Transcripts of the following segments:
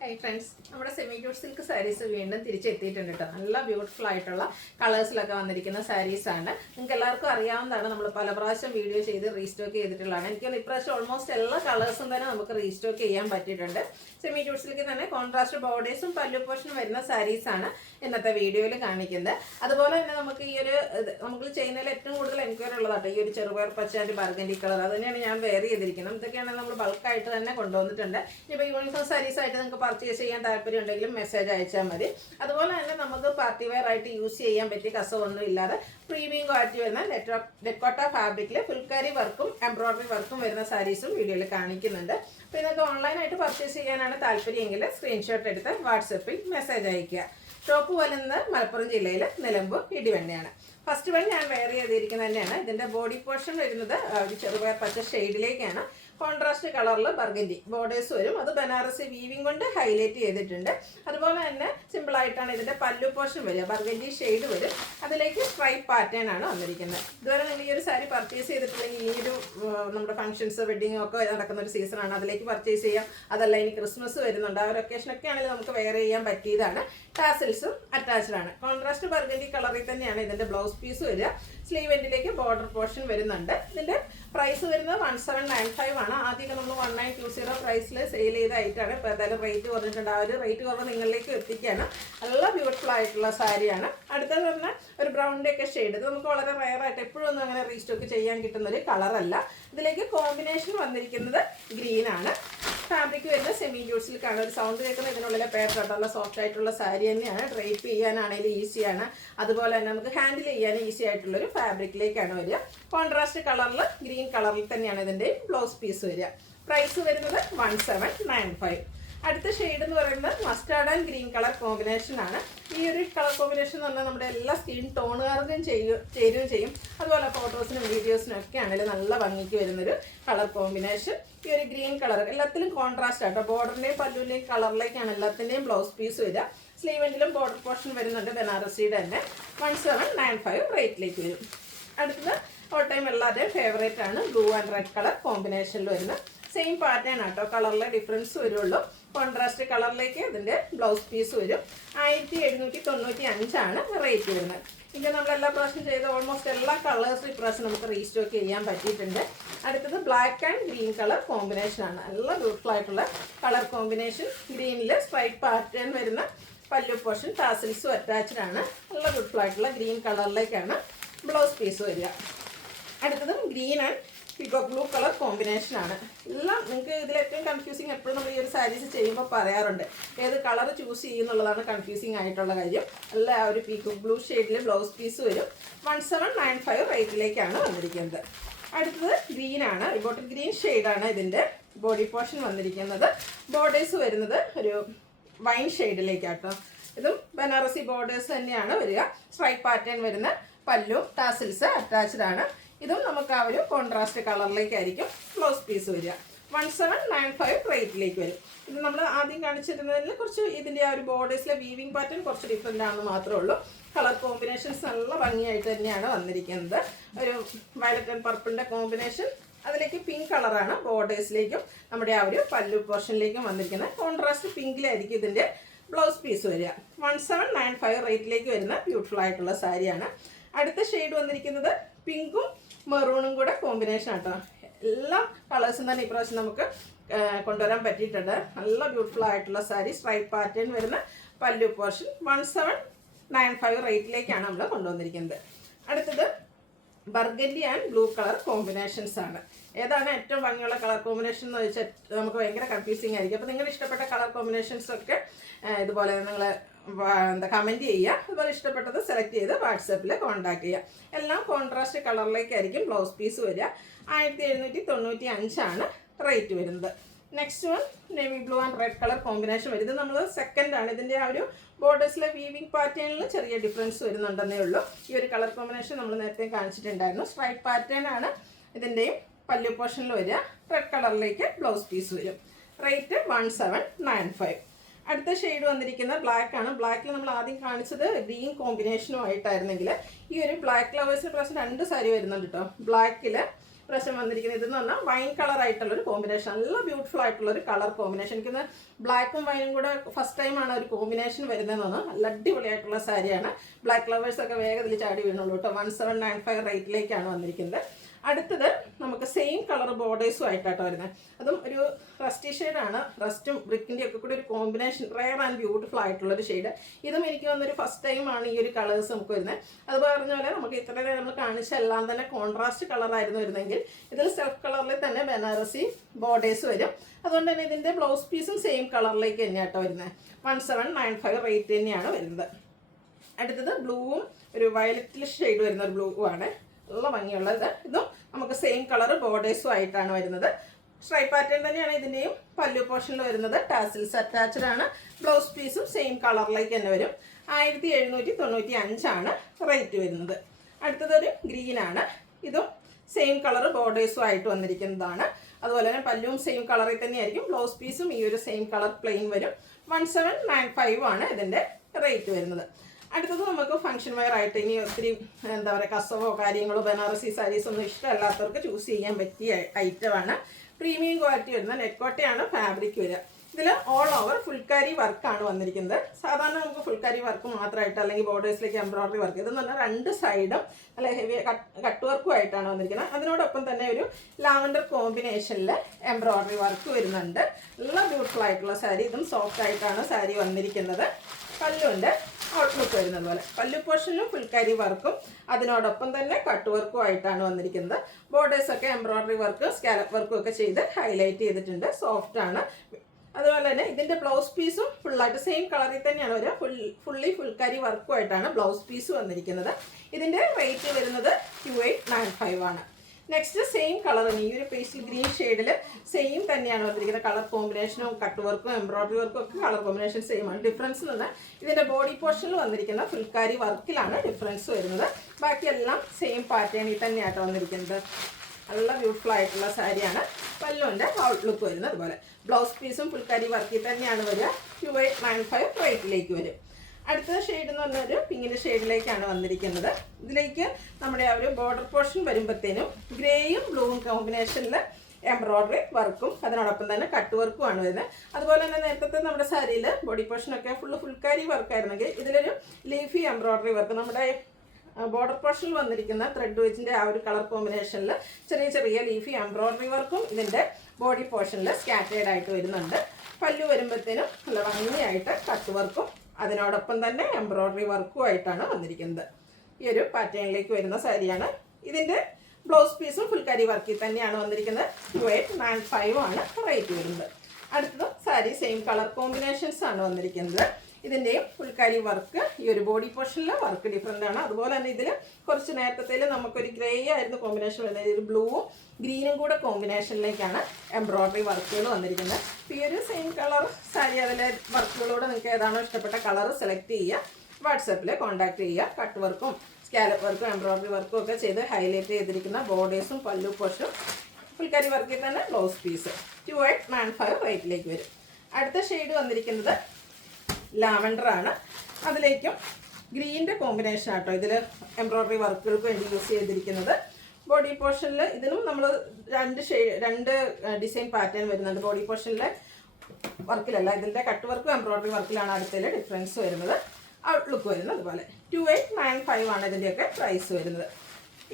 Hi friends, നമ്മുടെ semi cute silk saris വീണ്ടും തിരിച്ചെത്തിയിട്ടുണ്ട് കേട്ടോ. നല്ല ബ്യൂട്ടിഫുൾ ആയിട്ടുള്ള കളേഴ്സിലൊക്കെ വന്നിരിക്കുന്ന സാരീസാണ്. നിങ്ങൾക്ക് എല്ലാവർക്കും അറിയാവുന്നതാണ്, നമ്മൾ പല പ്രാവശ്യം വീഡിയോ ചെയ്ത് റീസ്റ്റോക്ക് ചെയ്തിട്ടുള്ളതാണ്. എനിക്ക് ഇപ്രാവശ്യം ഓൾമോസ്റ്റ് എല്ലാ കളേഴ്സും തന്നെ നമുക്ക് റീസ്റ്റോക്ക് ചെയ്യാൻ പറ്റിയിട്ടുണ്ട്. സെമി ക്യൂട്ട് സിൽക്ക് തന്നെ കോൺട്രാസ്റ്റ് ബോർഡേഴ്സും പല്ലു പോർഷനും വരുന്ന സാരീസാണ് ഇന്നത്തെ വീഡിയോയിൽ കാണിക്കുന്നത്. അതുപോലെ തന്നെ നമുക്ക് ഈ ഒരു നമുക്ക് ചെയ്യുന്നതിൽ ഏറ്റവും കൂടുതൽ എൻക്വയറി ഉള്ളതാട്ടോ ഈ ഒരു ചെറുപയർ പച്ച ആൻഡ് ബർഗൻഡി കളർ. അത് തന്നെയാണ് ഞാൻ വെയർ ചെയ്തിരിക്കുന്നത്. ഇതൊക്കെയാണ് നമ്മൾ ബൾക്കായിട്ട് തന്നെ കൊണ്ടുവന്നിട്ടുണ്ട്. ഇപ്പോൾ യൂണിഫോം സാരീസ് ആയിട്ട് നിങ്ങൾക്ക് പർച്ചേസ് ചെയ്യാൻ താല്പര്യം ഉണ്ടെങ്കിലും മെസ്സേജ് അയച്ചാൽ മതി. അതുപോലെ തന്നെ നമുക്ക് പാർട്ടി വെയർ ആയിട്ട് യൂസ് ചെയ്യാൻ പറ്റിയ കസവൊന്നും ഇല്ലാതെ പ്രീമിയം ക്വാളിറ്റി വരുന്ന നെറ്റോട്ട ഫാബ്രിക്കിൽ ഫുൾക്കാരി വർക്കും എംബ്രോയിഡറി വർക്കും വരുന്ന സാരീസും വീഡിയോയിൽ കാണിക്കുന്നുണ്ട്. അപ്പോൾ ഇതൊക്കെ ഓൺലൈനായിട്ട് പർച്ചേസ് ചെയ്യാനാണ് താല്പര്യമെങ്കിൽ സ്ക്രീൻഷോട്ട് എടുത്ത് വാട്സപ്പിൽ മെസ്സേജ് അയയ്ക്കുക. ഷോപ്പ് വരുന്നത് മലപ്പുറം ജില്ലയിൽ നിലമ്പൂർ ഇടിവണ്ടിയാണ്. ഫസ്റ്റ് വൺ ഞാൻ വെയർ ചെയ്തിരിക്കുന്നത് തന്നെയാണ്. ഇതിൻ്റെ ബോഡി പോർഷൻ വരുന്നത് ഒരു ചെറുപയർ പച്ച ഷെയ്ഡിലേക്കാണ്. കോൺട്രാസ്റ്റ് കളറിൽ ബർഗൻഡി ബോർഡേഴ്സ് വരും. അത് ബനാറസി വീവിംഗ് കൊണ്ട് ഹൈലൈറ്റ് ചെയ്തിട്ടുണ്ട്. അതുപോലെ തന്നെ സിമ്പിളായിട്ടാണ് ഇതിൻ്റെ പല്ലു പോർഷൻ വരിക. ബർഗൻഡി ഷെയ്ഡ് വരും. അതിലേക്ക് സ്ട്രൈപ്പ് പാറ്റേൺ ആണ് വന്നിരിക്കുന്നത്. ഇതുവരെ നിങ്ങൾ ഈ ഒരു സാരി പർച്ചേസ് ചെയ്തിട്ടില്ലെങ്കിൽ ഈ ഒരു നമ്മുടെ ഫംഗ്ഷൻസ് വെഡിങ് ഒക്കെ നടക്കുന്ന ഒരു സീസണാണ്, അതിലേക്ക് പർച്ചേസ് ചെയ്യാം. അതല്ല ഇനി ക്രിസ്മസ് വരുന്നുണ്ട്, ആ ഒരു ഒക്കേഷനൊക്കെ ആണെങ്കിൽ നമുക്ക് വെയർ ചെയ്യാൻ പറ്റിയതാണ്. ടാസിൽസും അറ്റാച്ച്ഡ് ആണ്. കോൺട്രാസ്റ്റ് ബർഗൻഡി കളറിൽ തന്നെയാണ് ഇതിൻ്റെ ബ്ലൗസ് പീസ് വരിക. സ്ലീവ് എൻഡിലേക്ക് ബോർഡർ പോർഷൻ വരുന്നുണ്ട്. ഇതിൻ്റെ പ്രൈസ് വരുന്നത് 1795 ആണ്. ആദ്യമൊക്കെ നമ്മൾ 1920 പ്രൈസിൽ സെയിൽ ചെയ്ത ഐറ്റാണ്. ഇപ്പോൾ എന്തായാലും റേറ്റ് കുറഞ്ഞിട്ടുണ്ട്. ആ ഒരു റേറ്റ് കുറവ് നിങ്ങളിലേക്ക് എത്തിക്കുകയാണ്. നല്ല ബ്യൂട്ടിഫുൾ ആയിട്ടുള്ള സാരിയാണ്. അടുത്തത് പറഞ്ഞാൽ ഒരു ബ്രൗണിൻ്റെ ഒക്കെ ഷെയ്ഡ്. ഇത് നമുക്ക് വളരെ റയറായിട്ട് എപ്പോഴും ഒന്നും അങ്ങനെ റീസ്റ്റോക്ക് ചെയ്യാൻ കിട്ടുന്നൊരു കളറല്ല. ഇതിലേക്ക് കോമ്പിനേഷൻ വന്നിരിക്കുന്നത് ഗ്രീനാണ്. ഫാബ്രിക് വരുന്ന സെമി ജൂട്ട് സിൽക്കാണ്. ഒരു സൗണ്ട് കേൾക്കുന്നത് ഇതിനുള്ളിലെ പേപ്പറുള്ള സോഫ്റ്റ് ആയിട്ടുള്ള സാരി തന്നെയാണ്. ഡ്രൈപ്പ് ചെയ്യാനാണെങ്കിലും ഈസിയാണ്. അതുപോലെ തന്നെ നമുക്ക് ഹാൻഡിൽ ചെയ്യാൻ ഈസി ആയിട്ടുള്ളൊരു ഫാബ്രിക്കിലേക്കാണ് വരിക. കോൺട്രാസ്റ്റ് കളറിൽ ഗ്രീൻ കളറിൽ തന്നെയാണ് ഇതിൻ്റെ ബ്ലൗസ് പീസ് വരിക. പ്രൈസ് വരുന്നത് 1795. അടുത്ത ഷെയ്ഡ് എന്ന് പറയുന്നത് mustard and green colour combination ആണ്. ഈ ഒരു കളർ കോമ്പിനേഷൻ എന്ന് പറഞ്ഞാൽ നമ്മുടെ എല്ലാ സ്കിൻ ടോണുകാർക്കും ചേരുകയും ചെയ്യും. അതുപോലെ ഫോട്ടോസിനും വീഡിയോസിനും ഒക്കെ ആണെങ്കിലും നല്ല ഭംഗിക്ക് വരുന്നൊരു കളർ കോമ്പിനേഷൻ. ഈ ഒരു ഗ്രീൻ കളർ എല്ലാത്തിലും കോൺട്രാസ്റ്റ് ആട്ടോ. ബോർഡറിൻ്റെയും പല്ലുവിൻ്റെയും കളറിലേക്കാണ് എല്ലാത്തിൻ്റെയും ബ്ലൗസ് പീസ് വരിക. സ്ലീവെൻറ്റിലും ബോർഡർ പോർഷൻ വരുന്നുണ്ട്. ബനാറസിയുടെ തന്നെ 1795 റേറ്റിലേക്ക് വരും. അടുത്തത് ഓൾ ടൈം എല്ലാവരുടെയും ഫേവറേറ്റ് ആണ്. ബ്ലൂ ആൻഡ് റെഡ് കളർ കോമ്പിനേഷനിൽ വരുന്ന സെയിം പാറ്റേൺ ആട്ടോ. കളറിലെ ഡിഫറൻസ് വരുള്ളൂ. കോൺട്രാസ്റ്റ് കളറിലേക്ക് ഇതിൻ്റെ ബ്ലൗസ് പീസ് വരും. 1795 ആണ് റേറ്റ് വരുന്നത്. ഇങ്ങനെ നമ്മൾ എല്ലാ പ്രാവശ്യം ചെയ്ത ഓൾമോസ്റ്റ് എല്ലാ കളേഴ്സും ഇപ്രാവശ്യം നമുക്ക് റീസ്റ്റോക്ക് ചെയ്യാൻ പറ്റിയിട്ടുണ്ട്. അടുത്തത് black and green colour combination ആണ്. നല്ല ബ്യൂട്ടിഫുൾ ആയിട്ടുള്ള കളർ കോമ്പിനേഷൻ. ഗ്രീനിൽ സ്ട്രൈപ്പ് പാറ്റേൺ വരുന്ന പല്ലു പോർഷൻ ടാസിൽസും അറ്റാച്ച്ഡ് ആണ്. നല്ല ബ്യൂട്ടിഫുൾ ആയിട്ടുള്ള ഗ്രീൻ കളറിലേക്കാണ് ബ്ലൗസ് പീസ് വരിക. അടുത്തതും green and peacock blue colour combination ആണ്. എല്ലാം നിങ്ങൾക്ക് ഇതിൽ ഏറ്റവും കൺഫ്യൂസിങ് എപ്പോഴും നമ്മൾ ഈ ഒരു സാരീസ് ചെയ്യുമ്പോൾ പറയാറുണ്ട്, ഏത് കളർ ചൂസ് ചെയ്യുന്നുള്ളതാണ് കൺഫ്യൂസിങ് ആയിട്ടുള്ള കാര്യം. അല്ല, ആ ഒരു പീകോക്ക് ബ്ലൂ ഷെയ്ഡിൽ ബ്ലൗസ് പീസ് വരും. 1795 റേറ്റിലേക്കാണ് വന്നിരിക്കുന്നത്. അടുത്തത് ഗ്രീൻ ആണ്. ബോട്ടിൽ ഗ്രീൻ ഷെയ്ഡാണ് ഇതിൻ്റെ ബോഡി പോർഷൻ വന്നിരിക്കുന്നത്. ബോർഡേഴ്സ് വരുന്നത് ഒരു വൈൻ ഷെയ്ഡിലേക്കാട്ടോ. ഇതും ബനാറസി ബോർഡേഴ്സ് തന്നെയാണ് വരിക. സ്ട്രൈപ്പ് പാറ്റേൺ വരുന്ന പല്ലു ടാസിൽസ് അറ്റാച്ച്ഡ് ആണ്. ഇതും നമുക്ക് ആ ഒരു കോൺട്രാസ്റ്റ് കളറിലേക്കായിരിക്കും ബ്ലൗസ് പീസ് വരിക. 1795 റേറ്റിലേക്ക് വരും. ഇത് നമ്മൾ ആദ്യം കാണിച്ചിരുന്നതിൽ കുറച്ച് ഇതിൻ്റെ ആ ഒരു ബോർഡേഴ്സിലെ വീവിംഗ് പാറ്റേൺ കുറച്ച് ഡിഫറെൻ്റ് ആണെന്ന് മാത്രമേ ഉള്ളൂ. കളർ കോമ്പിനേഷൻസ് നല്ല ഭംഗിയായിട്ട് തന്നെയാണ് വന്നിരിക്കുന്നത്. ഒരു വയലറ്റ് ആൻഡ് പർപ്പിളിൻ്റെ കോമ്പിനേഷൻ, അതിലേക്ക് പിങ്ക് കളറാണ് ബോർഡേഴ്സിലേക്കും നമ്മുടെ ആ ഒരു പല്ലു പോർഷനിലേക്കും വന്നിരിക്കുന്നത്. കോൺട്രാസ്റ്റ് പിങ്കിലായിരിക്കും ഇതിൻ്റെ ബ്ലൗസ് പീസ് വരിക. 1795 റേറ്റിലേക്ക് വരുന്ന ബ്യൂട്ടിഫുൾ ആയിട്ടുള്ള സാരിയാണ്. അടുത്ത ഷെയ്ഡ് വന്നിരിക്കുന്നത് പിങ്കും മെറൂണും കൂടെ കോമ്പിനേഷൻ ആട്ടോ. എല്ലാ കളേഴ്സും തന്നെ ഇപ്രാവശ്യം നമുക്ക് കൊണ്ടുവരാൻ പറ്റിയിട്ടുണ്ട്. നല്ല ബ്യൂട്ടിഫുൾ ആയിട്ടുള്ള സാരി. സ്ട്രൈപ്പ് പാറ്റേൺ വരുന്ന പല്ലു പോർഷൻ. 1795 റേറ്റിലേക്കാണ് നമ്മൾ കൊണ്ടുവന്നിരിക്കുന്നത്. അടുത്തത് burgundy and blue colour combinations ആണ്. ഏതാണ് ഏറ്റവും ഭംഗിയുള്ള കളർ കോമ്പിനേഷൻ എന്ന് ചോദിച്ചാൽ നമുക്ക് ഭയങ്കര കൺഫ്യൂസിങ് ആയിരിക്കും. അപ്പോൾ നിങ്ങൾ ഇഷ്ടപ്പെട്ട കളർ കോമ്പിനേഷൻസ് ഒക്കെ ഇതുപോലെ നിങ്ങൾ കമൻറ്റ് ചെയ്യുക. അതുപോലെ ഇഷ്ടപ്പെട്ടത് സെലക്ട് ചെയ്ത് വാട്സാപ്പിൽ കോൺടാക്ട് ചെയ്യുക. എല്ലാം കോൺട്രാസ്റ്റ് കളറിലേക്കായിരിക്കും ബ്ലൗസ് പീസ് വരിക. 1795 ആണ് റേറ്റ് വരുന്നത്. Next one navy blue and red colour combination വരും. ഇത് നമ്മൾ സെക്കൻഡ് ആണ്. ഇതിൻ്റെ ആ ഒരു ബോർഡേഴ്സിലെ വീവിംഗ് പാറ്റേണിൽ ചെറിയ ഡിഫറൻസ് വരുന്നുണ്ടെന്നേ ഉള്ളൂ. ഈ ഒരു കളർ കോമ്പിനേഷൻ നമ്മൾ നേരത്തെ കാണിച്ചിട്ടുണ്ടായിരുന്നു. സ്ട്രൈപ്പ് പാറ്റേൺ ആണ് ഇതിൻ്റെയും പല്ലു പോർഷനിൽ വരിക. റെഡ് കളറിലേക്ക് ബ്ലൗസ് പീസ് വരും. റേറ്റ് 1795. അടുത്ത ഷെയ്ഡ് വന്നിരിക്കുന്ന ബ്ലാക്ക് ആണ്. ബ്ലാക്കിൽ നമ്മൾ ആദ്യം കാണിച്ചത് ഗ്രീൻ കോമ്പിനേഷനും ആയിട്ടായിരുന്നെങ്കിൽ ഈ ഒരു ബ്ലാക്ക് ലവേഴ്സിന് പ്രാവശ്യം 2 സാരി വരുന്നുണ്ട് കേട്ടോ. ബ്ലാക്കിൽ പ്രശ്നം വന്നിരിക്കുന്നത്. ഇതെന്ന് പറഞ്ഞാൽ വൈൻ കളറായിട്ടുള്ളൊരു കോമ്പിനേഷൻ, നല്ല ബ്യൂട്ടിഫുൾ ആയിട്ടുള്ളൊരു കളർ കോമ്പിനേഷൻ. എനിക്കിന്ന് ബ്ലാക്കും വൈനും കൂടെ ഫസ്റ്റ് ടൈമാണ് ഒരു കോമ്പിനേഷൻ വരുന്നതെന്ന് തോന്നുന്നു. നല്ല അടിപൊളിയായിട്ടുള്ള സാരിയാണ്. ബ്ലാക്ക് ലവേഴ്സൊക്കെ വേഗത്തിൽ ചാടി വീണുള്ളൂ കേട്ടോ. 1795 റേറ്റിലേക്കാണ് വന്നിരിക്കുന്നത്. അടുത്തത് നമുക്ക് സെയിം കളർ ബോർഡേഴ്സും ആയിട്ടാട്ടോ വരുന്നത്. അതും ഒരു റസ്റ്റി ഷെയ്ഡാണ്. റസ്റ്റും ബ്രിക്കിൻ്റെ ഒക്കെ കൂടി ഒരു കോമ്പിനേഷൻ, റെയർ ആൻഡ് ബ്യൂട്ടിഫുൾ ആയിട്ടുള്ളൊരു ഷെയ്ഡ്. ഇതും എനിക്ക് വന്നൊരു ഫസ്റ്റ് ടൈമാണ് ഈ ഒരു കളേഴ്സ് നമുക്ക് വരുന്നത്. അത് പറഞ്ഞ പോലെ നമുക്ക് ഇത്ര നേരം നമ്മൾ കാണിച്ച എല്ലാം തന്നെ കോൺട്രാസ്റ്റ് കളറായിരുന്നു വരുന്നതെങ്കിൽ ഇതിൽ സെൽഫ് കളറിൽ തന്നെ ബനാറസി ബോർഡേഴ്സ് വരും. അതുകൊണ്ട് തന്നെ ഇതിൻ്റെ ബ്ലൗസ് പീസും സെയിം കളറിലേക്ക് തന്നെയാട്ടോ വരുന്നത്. 1795 റേറ്റ് തന്നെയാണ് വരുന്നത്. അടുത്തത് ബ്ലൂവും ഒരു വയലറ്റിൽ ഷെയ്ഡ് വരുന്ന ഒരു ബ്ലൂ ആണ്, നല്ല ഭംഗിയുള്ളത്. ഇതും നമുക്ക് സെയിം കളർ ബോർഡേഴ്സും ആയിട്ടാണ് വരുന്നത്. സ്ട്രൈപ്പ് പാറ്റേൺ തന്നെയാണ് ഇതിൻ്റെയും പല്ലു പോർഷനിൽ വരുന്നത്. ടാസിൽസ് അറ്റാച്ച്ഡ് ആണ്. ബ്ലൗസ് പീസും സെയിം കളറിലേക്ക് തന്നെ വരും. 1795 റേറ്റ് വരുന്നത്. അടുത്തതൊരു ഗ്രീനാണ്. ഇതും സെയിം കളർ ബോർഡേഴ്സും ആയിട്ട് വന്നിരിക്കുന്നതാണ്. അതുപോലെ തന്നെ പല്ലുവും സെയിം കളറിൽ തന്നെയായിരിക്കും. ബ്ലൗസ് പീസും ഈ ഒരു സെയിം കളർ പ്ലെയിൻ വരും. 1795 ഇതിൻ്റെ റേറ്റ് വരുന്നത്. അടുത്തത് നമുക്ക് ഫംഗ്ഷൻ വെയർ ആയിട്ട് ഇനി ഒത്തിരി എന്താ പറയുക കസവോ കാര്യങ്ങളോ ബനാറസി സാരീസ് ഒന്നും ഇഷ്ടമല്ലാത്തവർക്ക് ചൂസ് ചെയ്യാൻ പറ്റിയ ഐറ്റമാണ്. പ്രീമിയം ക്വാളിറ്റി വരുന്ന നെക്കോട്ടയാണ് ഫാബ്രിക് വരിക. ഇതിൽ ഓൾ ഓവർ ഫുൾക്കാരി വർക്കാണ് വന്നിരിക്കുന്നത്. സാധാരണ നമുക്ക് ഫുൾക്കാരി വർക്ക് മാത്രമായിട്ട് അല്ലെങ്കിൽ ബോർഡേഴ്സിലേക്ക് എംബ്രോയിഡറി വർക്ക്, ഇതെന്ന് പറഞ്ഞാൽ രണ്ട് സൈഡും നല്ല ഹെവി കട്ട് വർക്കും ആയിട്ടാണ് വന്നിരിക്കുന്നത്. അതിനോടൊപ്പം തന്നെ ഒരു ലാവൻഡർ കോമ്പിനേഷനിൽ എംബ്രോയിഡറി വർക്ക് വരുന്നുണ്ട്. നല്ല ബ്യൂട്ടിഫുൾ ആയിട്ടുള്ള സാരി. ഇതും സോഫ്റ്റ് ആയിട്ടാണ് സാരി വന്നിരിക്കുന്നത്. പല്ലുണ്ട് ഔട്ട്ലുക്ക് വരുന്നത് പോലെ. പല്ലു പോർഷനിലും ഫുൾക്കാരി വർക്കും അതിനോടൊപ്പം തന്നെ കട്ട് വർക്കും ആയിട്ടാണ് വന്നിരിക്കുന്നത്. ബോർഡേഴ്സൊക്കെ എംബ്രോയിഡറി വർക്ക് സ്കാലപ്പ് വർക്കും ഒക്കെ ചെയ്ത് ഹൈലൈറ്റ് ചെയ്തിട്ടുണ്ട്. സോഫ്റ്റ് ആണ്. അതുപോലെ തന്നെ ഇതിൻ്റെ ബ്ലൗസ് പീസും ഫുള്ളായിട്ട് സെയിം കളറിൽ തന്നെയാണ് വരിക. ഫുള്ളി ഫുൾക്കാരി വർക്കുമായിട്ടാണ് ബ്ലൗസ് പീസ് വന്നിരിക്കുന്നത്. ഇതിൻ്റെ റേറ്റ് വരുന്നത് 2895 നെക്സ്റ്റ് സെയിം കളർ ഈ ഒരു പേസ്റ്റൽ ഗ്രീൻ ഷെയ്ഡിൽ സെയിം തന്നെയാണ് വന്നിരിക്കുന്നത്. കളർ കോമ്പിനേഷനും കട്ട് വർക്കും എംബ്രോയിഡറി വർക്കും ഒക്കെ കളർ കോമ്പിനേഷൻ സെയിം ആണ്. ഡിഫറൻസ് എന്ന് ഇതിൻ്റെ ബോഡി പോർഷനിൽ വന്നിരിക്കുന്ന ഫുൾക്കാരി വർക്കിലാണ് ഡിഫറൻസ് വരുന്നത്. ബാക്കിയെല്ലാം സെയിം പാറ്റേണിൽ തന്നെയാട്ടോ വന്നിരിക്കുന്നത്. നല്ല ബ്യൂട്ടിഫുൾ ആയിട്ടുള്ള സാരിയാണ്. പല്ലുവിൻ്റെ ഔട്ട്ലുക്ക് വരുന്നത് അതുപോലെ. ബ്ലൗസ് പീസും ഫുൾക്കാരി വർക്കിൽ തന്നെയാണ് വരിക. 2895 റേറ്റിലേക്ക് വരും. അടുത്ത ഷെയ്ഡ് എന്ന് പറഞ്ഞാൽ ഒരു പിങ്കിൻ്റെ ഷെയ്ഡിലേക്കാണ് വന്നിരിക്കുന്നത്. ഇതിലേക്ക് നമ്മുടെ ആ ഒരു ബോർഡർ പോർഷൻ വരുമ്പോഴത്തേനും ഗ്രേയും ബ്ലൂവും കോമ്പിനേഷനിൽ എംബ്രോയിഡറി വർക്കും അതിനോടൊപ്പം തന്നെ കട്ട് വർക്കുമാണ് വരുന്നത്. അതുപോലെ തന്നെ നേരത്തെ നമ്മുടെ സാരിയിൽ ബോഡി പോർഷനൊക്കെ ഫുൾക്കാരി വർക്കായിരുന്നെങ്കിൽ ഇതിലൊരു ലീഫി എംബ്രോയിഡറി വർക്ക് നമ്മുടെ ബോർഡർ പോർഷനിൽ വന്നിരിക്കുന്ന ത്രെഡ് വെച്ചിൻ്റെ ആ ഒരു കളർ കോമ്പിനേഷനിൽ ചെറിയ ചെറിയ ലീഫി എംബ്രോയിഡറി വർക്കും ഇതിൻ്റെ ബോഡി പോർഷനിൽ സ്കാറ്റേഡ് ആയിട്ട് വരുന്നുണ്ട്. പല്ലു വരുമ്പോഴത്തേനും നല്ല ഭംഗിയായിട്ട് കട്ട് വർക്കും അതിനോടൊപ്പം തന്നെ എംബ്രോയിഡറി വർക്കും ആയിട്ടാണ് വന്നിരിക്കുന്നത്. ഈ ഒരു പാറ്റേണിലേക്ക് വരുന്ന സാരിയാണ്. ഇതിൻ്റെ ബ്ലൗസ് പീസും ഫുൾക്കാരി വർക്കിൽ തന്നെയാണ് വന്നിരിക്കുന്നത്. 2895 റേറ്റ് വരുന്നത്. അടുത്തത് സാരി സെയിം കളർ കോമ്പിനേഷൻസ് ആണ് വന്നിരിക്കുന്നത്. ഇതിൻ്റെയും ഫുൾക്കാരി വർക്ക് ഈ ഒരു ബോഡി പോർഷനിൽ വർക്ക് ഡിഫറെൻ്റ് ആണ്. അതുപോലെ തന്നെ ഇതിൽ കുറച്ച് നേരത്തെ നമുക്കൊരു ഗ്രേ ആയിരുന്നു കോമ്പിനേഷൻ വരുന്നത്. ഇതിൽ ബ്ലൂവും ഗ്രീനും കൂടെ കോമ്പിനേഷനിലേക്കാണ് എംബ്രോയിഡറി വർക്കുകൾ വന്നിരിക്കുന്നത്. ഈ ഒരു സെയിം കളർ സാരി അതിലെ വർക്കുകളോട് നിങ്ങൾക്ക് ഏതാണോ ഇഷ്ടപ്പെട്ട കളർ സെലക്ട് ചെയ്യുക. വാട്സാപ്പിൽ കോൺടാക്ട് ചെയ്യുക. കട്ട് വർക്കും സ്കാലപ്പ് വർക്കും എംബ്രോയിഡറി വർക്കും ഒക്കെ ചെയ്ത് ഹൈലൈറ്റ് ചെയ്തിരിക്കുന്ന ബോർഡേഴ്സും പല്ലു പോർഷനും ഫുൾക്കാരി വർക്കിൽ തന്നെ ബ്ലൗസ് പീസ് 2895 റേറ്റിലേക്ക് വരും. അടുത്ത ഷെയ്ഡ് വന്നിരിക്കുന്നത് ലാവൻഡർ ആണ്. അതിലേക്കും ഗ്രീൻ്റെ കോമ്പിനേഷൻ ആട്ടോ ഇതിൽ എംബ്രോയിഡറി വർക്കുകൾക്ക് വേണ്ടി യൂസ് ചെയ്തിരിക്കുന്നത്. ബോഡി പോർഷനിൽ ഇതിനും നമ്മൾ രണ്ട് ഡിസൈൻ പാറ്റേൺ വരുന്നുണ്ട്. ബോഡി പോർഷനിലെ വർക്കിലല്ല, ഇതിൻ്റെ കട്ട് വർക്കും എംബ്രോയിഡറി വർക്കിലാണ് അടുത്തതിൽ ഡിഫറൻസ് വരുന്നത്. ഔട്ട്ലുക്ക് വരുന്നത് അതുപോലെ. 2895 ഇതിൻ്റെയൊക്കെ പ്രൈസ് വരുന്നത്.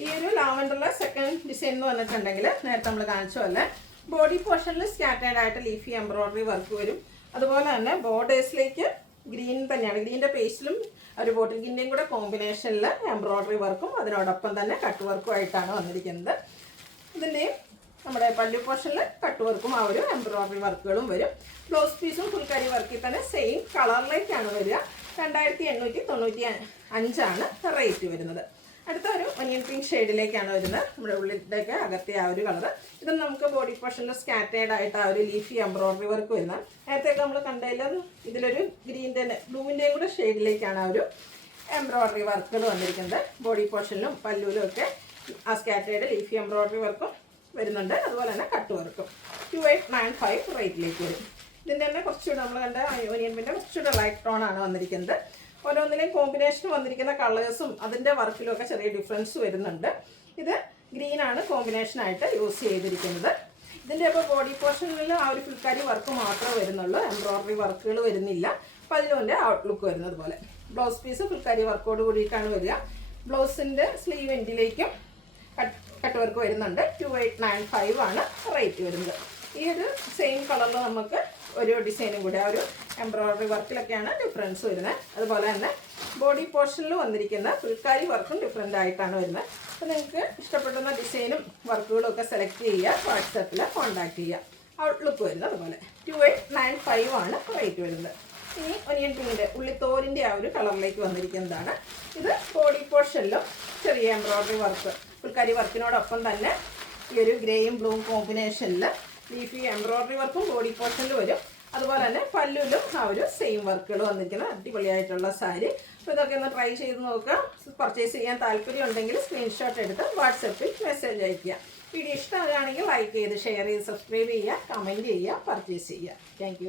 ഈ ഒരു ലാവൻഡറിലെ സെക്കൻഡ് ഡിസൈൻ എന്ന് പറഞ്ഞിട്ടുണ്ടെങ്കിൽ നേരത്തെ നമ്മൾ കാണിച്ച പോലെ ബോഡി പോർഷനിൽ സ്കാറ്റേഡ് ആയിട്ട് ലീഫി എംബ്രോയിഡറി വർക്ക് വരും. അതുപോലെ തന്നെ ബോർഡേഴ്സിലേക്ക് ഗ്രീൻ തന്നെയാണ്. ഗ്രീൻ്റെ പേസ്റ്റിലും ഒരു ബോട്ടിൽ ഗ്രീൻ്റെയും കൂടെ കോമ്പിനേഷനിൽ എംബ്രോയിഡറി വർക്കും അതിനോടൊപ്പം തന്നെ കട്ട് വർക്കും ആയിട്ടാണ് വന്നിരിക്കുന്നത്. ഇതിൻ്റെയും നമ്മുടെ പല്ലു പോർഷനിൽ കട്ട് വർക്കും ആ ഒരു എംബ്രോയിഡറി വർക്കുകളും വരും. ബ്ലൗസ് പീസും ഫുൾക്കാരി വർക്കിൽ തന്നെ സെയിം കളറിലേക്കാണ് വരിക. 2895 റേറ്റ് വരുന്നത്. അടുത്ത ഒരു ഒനിയൻ പിങ്ക് ഷെയ്ഡിലേക്കാണ് വരുന്നത്. നമ്മുടെ ഉള്ളിലേക്ക് അകത്തെ ആ ഒരു കളർ. ഇത് നമുക്ക് ബോഡി പോർഷനിൽ സ്കാറ്റേഡ് ആയിട്ട് ആ ഒരു ലീഫി എംബ്രോയിഡറി വർക്ക് വരുന്നത്. നേരത്തെയൊക്കെ നമ്മൾ കണ്ടതിൽ ഇതിലൊരു ഗ്രീൻ്റെ ബ്ലൂവിൻ്റെയും കൂടെ ഷെയ്ഡിലേക്കാണ് ആ ഒരു എംബ്രോയിഡറി വർക്കുകൾ വന്നിരിക്കുന്നത്. ബോഡി പോർഷനിലും പല്ലുവിലും ഒക്കെ ആ സ്കാറ്റേഡ് ലീഫി എംബ്രോയിഡറി വർക്കും വരുന്നുണ്ട്. അതുപോലെ തന്നെ കട്ട് വർക്കും 2895 റേറ്റിലേക്ക് വരും. ഇതിൻ്റെ തന്നെ കുറച്ചുകൂടെ നമ്മൾ കണ്ട ഒനിയൻ പിങ്കിൻ്റെ കുറച്ചുകൂടെ ലൈറ്റ് ടോൺ ആണ് വന്നിരിക്കുന്നത്. ഓരോന്നിലെയും കോമ്പിനേഷൻ വന്നിരിക്കുന്ന കളേഴ്സും അതിൻ്റെ വർക്കിലും ഒക്കെ ചെറിയ ഡിഫറൻസ് വരുന്നുണ്ട്. ഇത് ഗ്രീനാണ് കോമ്പിനേഷനായിട്ട് യൂസ് ചെയ്തിരിക്കുന്നത്. ഇതിൻ്റെ ഇപ്പോൾ ബോഡി പോർഷനിൽ ആ ഒരു ഫുൾക്കാരി വർക്ക് മാത്രമേ വരുന്നുള്ളൂ, എംബ്രോയ്ഡറി വർക്കുകൾ വരുന്നില്ല. അപ്പോൾ അതിൻ്റെ ഔട്ട്ലുക്ക് വരുന്നത് പോലെ. ബ്ലൗസ് പീസ് ഫുൾക്കാരി വർക്കോട് കൂടിയിട്ടാണ് വരിക. ബ്ലൗസിൻ്റെ സ്ലീവ് എൻഡിലേക്കും കട്ട് വർക്ക് വരുന്നുണ്ട്. 2895 ആണ് റേറ്റ് വരുന്നത്. ഈ ഒരു സെയിം കളറിൽ നമുക്ക് ഒരു ഡിസൈനും കൂടി ആ ഒരു എംബ്രോയ്ഡറി വർക്കിലൊക്കെയാണ് ഡിഫറൻസ് വരുന്നത്. അതുപോലെ തന്നെ ബോഡി പോർഷനിൽ വന്നിരിക്കുന്ന ഫുൾക്കാരി വർക്കും ഡിഫറെൻ്റ് ആയിട്ടാണ് വരുന്നത്. അപ്പോൾ നിങ്ങൾക്ക് ഇഷ്ടപ്പെടുന്ന ഡിസൈനും വർക്കുകളും ഒക്കെ സെലക്ട് ചെയ്യുക, വാട്സാപ്പിൽ കോൺടാക്ട് ചെയ്യുക. ഔട്ട്ലുക്ക് വരുന്നത് അതുപോലെ 2895 ആണ് റേറ്റ് വരുന്നത്. ഇനി ഒനിയൻ പിങ്കിൻ്റെ ഉള്ളിത്തോലിൻ്റെ ആ ഒരു കളറിലേക്ക് വന്നിരിക്കുന്നതാണ്. ഇത് ബോഡി പോർഷനിലും ചെറിയ എംബ്രോയ്ഡറി വർക്ക് ഫുൾക്കാരി വർക്കിനോടൊപ്പം തന്നെ ഈ ഒരു ഗ്രേയും ബ്ലൂവും കോമ്പിനേഷനിൽ ലീഫി എംബ്രോയ്ഡറി വർക്കും ബോഡി പോർഷനിൽ വരും. അതുപോലെ തന്നെ പല്ലുവിലും ആ ഒരു സെയിം വർക്കുകൾ വന്നിരിക്കുന്ന അടിപൊളിയായിട്ടുള്ള സാരി. അപ്പോൾ ഇതൊക്കെ ഒന്ന് ട്രൈ ചെയ്ത് നോക്കുക. പർച്ചേസ് ചെയ്യാൻ താല്പര്യം ഉണ്ടെങ്കിൽ സ്ക്രീൻഷോട്ട് എടുത്ത് വാട്സപ്പിൽ മെസ്സേജ് അയയ്ക്കുക. വീഡിയോ ഇഷ്ടമാണെങ്കിൽ ലൈക്ക് ചെയ്ത് ഷെയർ ചെയ്ത് സബ്സ്ക്രൈബ് ചെയ്യുക, കമൻറ്റ് ചെയ്യുക, പർച്ചേസ് ചെയ്യുക. താങ്ക്